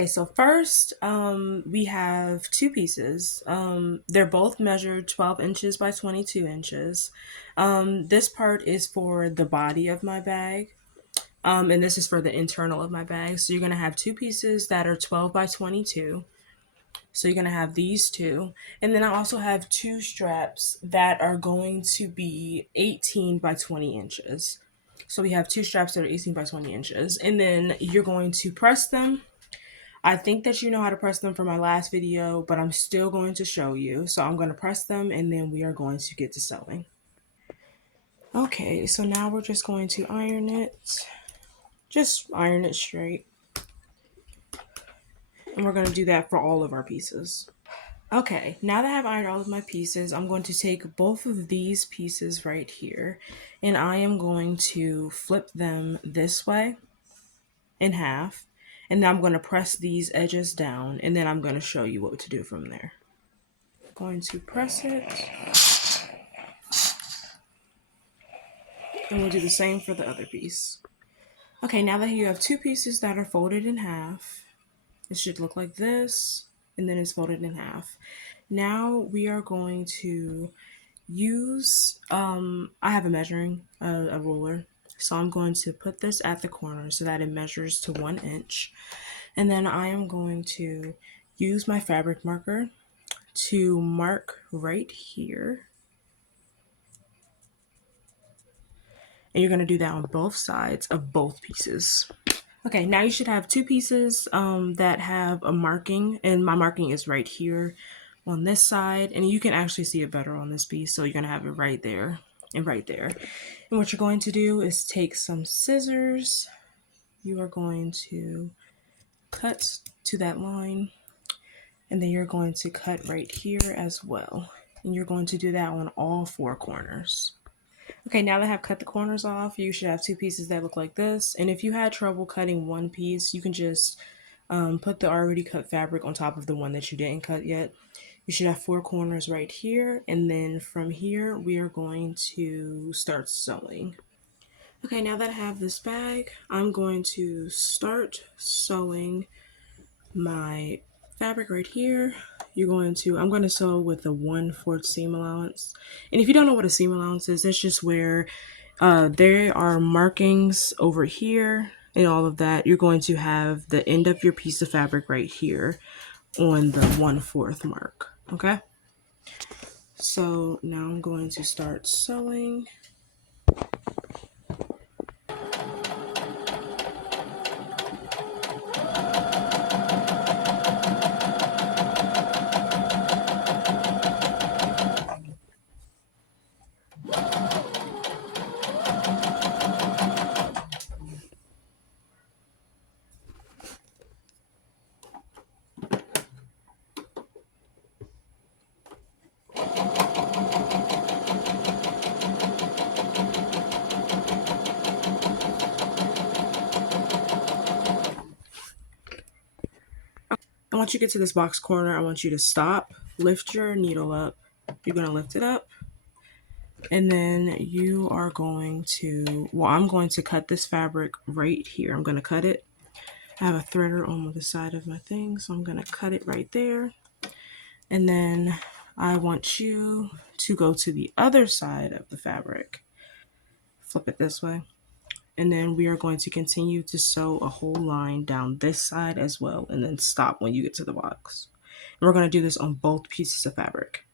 Okay, so first, we have two pieces. They're both measured 12 inches by 22 inches. This part is for the body of my bag, and this is for the internal of my bag. So you're going to have two pieces that are 12 by 22. So you're going to have these two. And then I also have two straps that are going to be 18 by 20 inches. So we have two straps that are 18 by 20 inches. And then you're going to press them. I think that you know how to press them from my last video, but I'm still going to show you. So I'm going to press them and then we are going to get to sewing. Okay, so now we're just going to iron it. Just iron it straight. And we're going to do that for all of our pieces. Okay, now that I have ironed all of my pieces, I'm going to take both of these pieces right here and I am going to flip them this way in half. And then I'm going to press these edges down and then I'm going to show you what to do from there. Going to press it. And we'll do the same for the other piece. Okay, now that you have two pieces that are folded in half, it should look like this, and then it's folded in half. Now we are going to use, I have a measuring, a ruler. So I'm going to put this at the corner so that it measures to 1 inch. And then I am going to use my fabric marker to mark right here. And you're going to do that on both sides of both pieces. Okay, now you should have two pieces that have a marking, and my marking is right here on this side, and you can actually see it better on this piece, so you're going to have it right there and right there. And what you're going to do is take some scissors. You are going to cut to that line, and then you're going to cut right here as well. And you're going to do that on all four corners. Okay, now that I have cut the corners off, you should have two pieces that look like this. And if you had trouble cutting one piece, you can just put the already cut fabric on top of the one that you didn't cut yet. You should have four corners right here. And then from here, we are going to start sewing. Okay, now that I have this bag, I'm going to start sewing my fabric right here. I'm going to sew with a 1/4 seam allowance. And if you don't know what a seam allowance is, it's just where there are markings over here and all of that. You're going to have the end of your piece of fabric right here on the 1/4 mark. Okay. So now I'm going to start sewing. And once you get to this box corner, I want you to stop, lift your needle up. You're going to lift it up. And then you are going to, I'm going to cut this fabric right here. I'm going to cut it. I have a threader on the side of my thing, so I'm going to cut it right there. And then I want you to go to the other side of the fabric. Flip it this way. And then we are going to continue to sew a whole line down this side as well, and then stop when you get to the box. And we're going to do this on both pieces of fabric.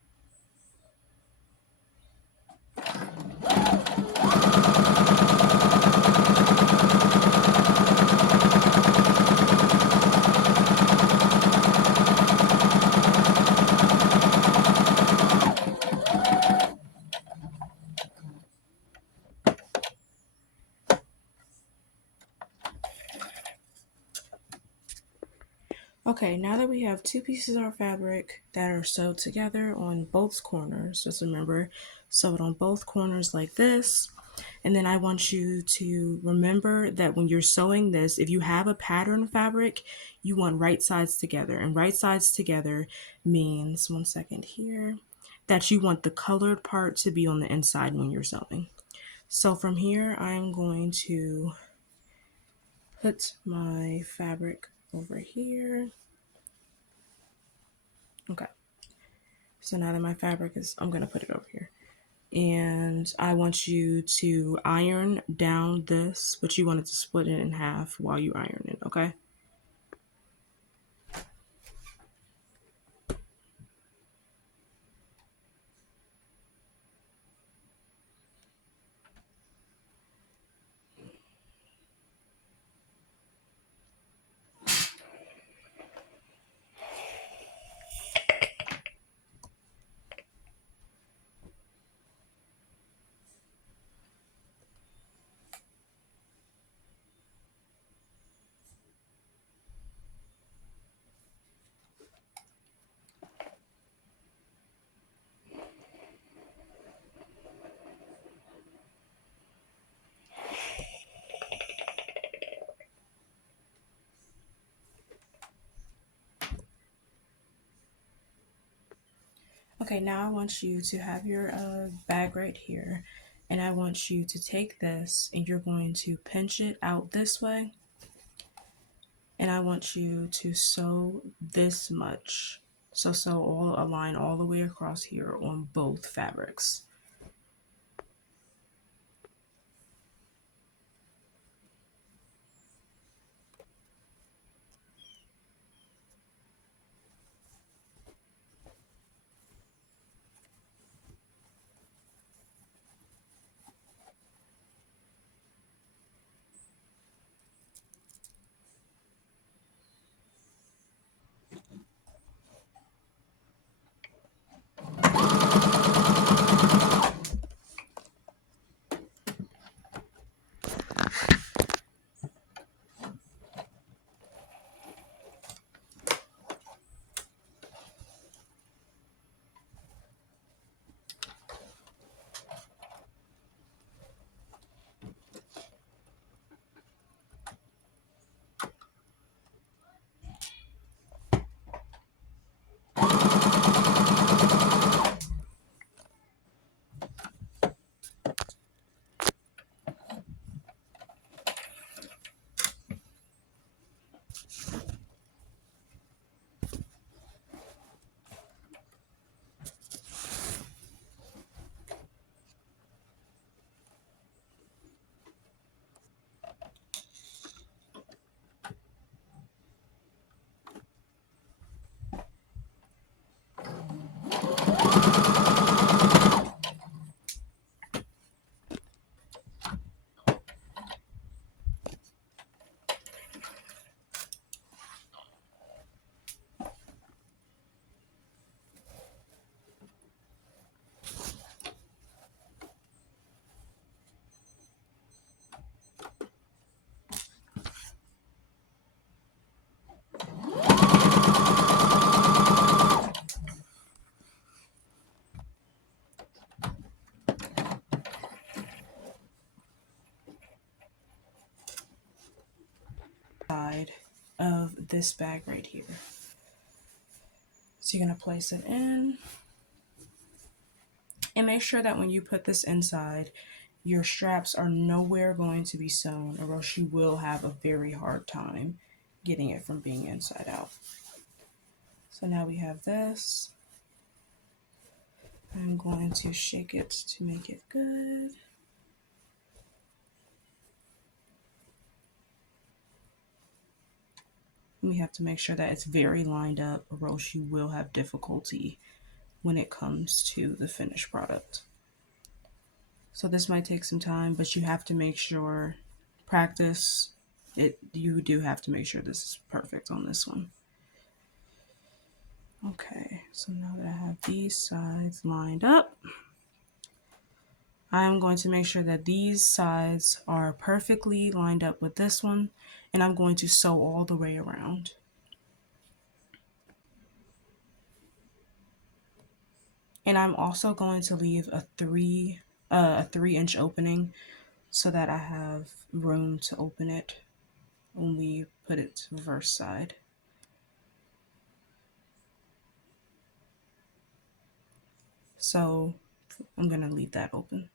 Okay, now that we have two pieces of our fabric that are sewed together on both corners, just remember, sew it on both corners like this. And then I want you to remember that when you're sewing this, if you have a pattern fabric, you want right sides together. And right sides together means, one second here, that you want the colored part to be on the inside when you're sewing. So from here, I'm going to put my fabric over here. Okay. So now that my fabric is, I'm going to put it over here. And I want you to iron down this, but you want it to split it in half while you iron it, okay? Okay, now I want you to have your bag right here, and I want you to take this and you're going to pinch it out this way, and I want you to sew this much. So sew all a line all the way across here on both fabrics. Side of this bag right here. So you're going to place it in and make sure that when you put this inside, your straps are nowhere going to be sewn, or else you will have a very hard time getting it from being inside out. So now we have this. I'm going to shake it to make it good. We have to make sure that it's very lined up, or else you will have difficulty when it comes to the finished product. So this might take some time, but you have to make sure, practice it. You do have to make sure this is perfect on this one. Okay, so now that I have these sides lined up, I'm going to make sure that these sides are perfectly lined up with this one, and I'm going to sew all the way around. And I'm also going to leave a 3-inch opening so that I have room to open it when we put it to reverse side. So I'm going to leave that open.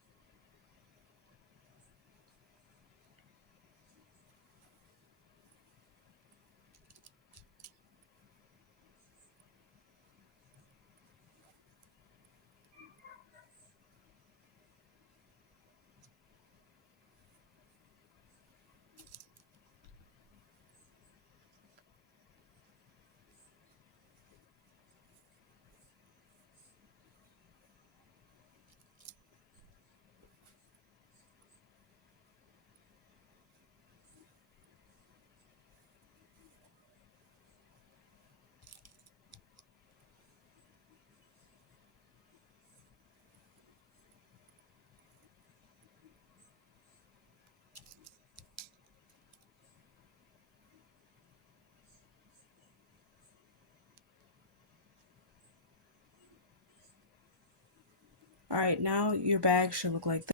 All right, now your bag should look like this.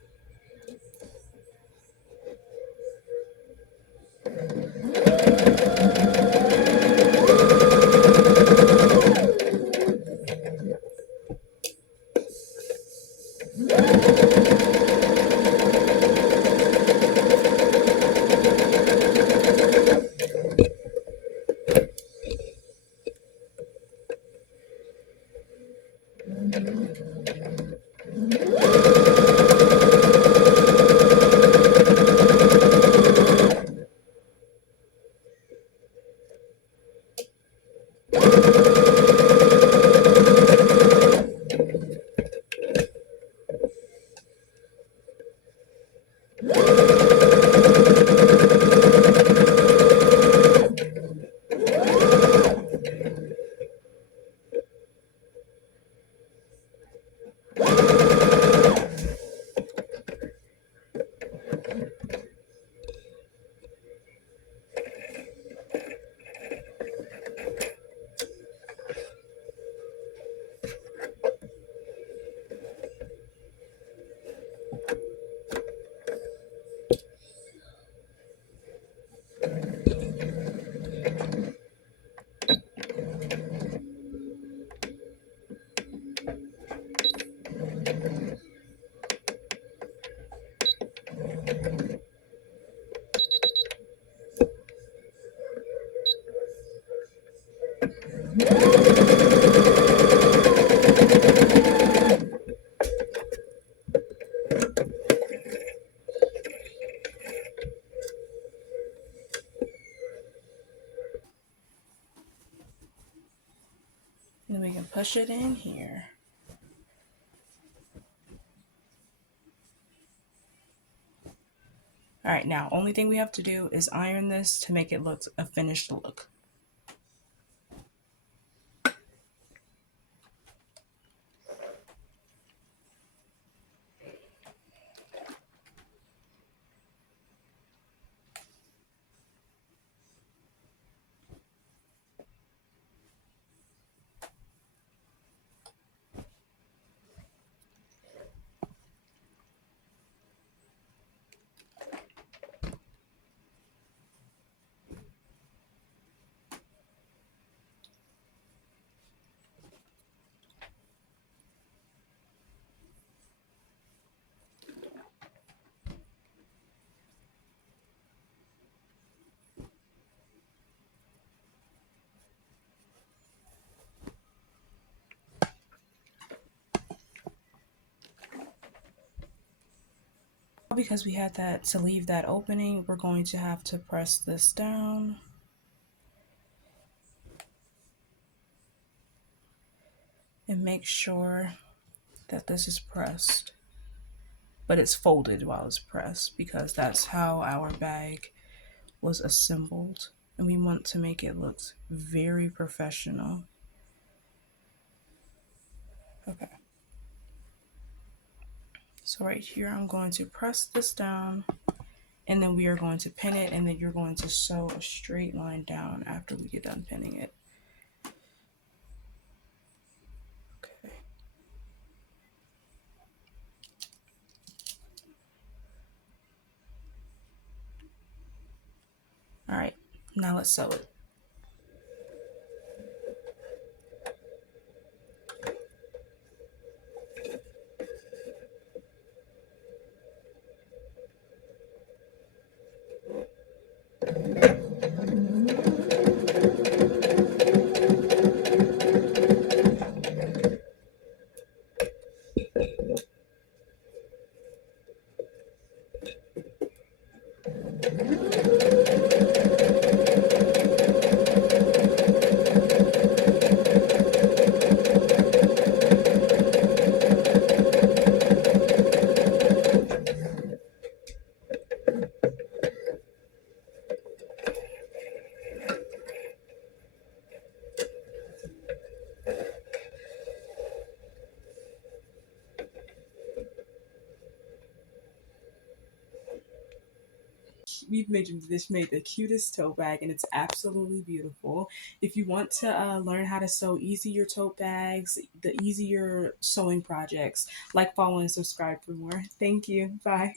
And then we can push it in here. All right, now only thing we have to do is iron this to make it look a finished look. Because we had that to leave that opening, we're going to have to press this down. And make sure that this is pressed. But it's folded while it's pressed because that's how our bag was assembled. And we want to make it look very professional. Okay. So right here, I'm going to press this down and then we are going to pin it and then you're going to sew a straight line down after we get done pinning it. Okay. All right, now let's sew it. we've made this made the cutest tote bag, and it's absolutely beautiful. If you want to learn how to sew easier tote bags, the easier sewing projects, like, follow, and subscribe for more. Thank you. Bye.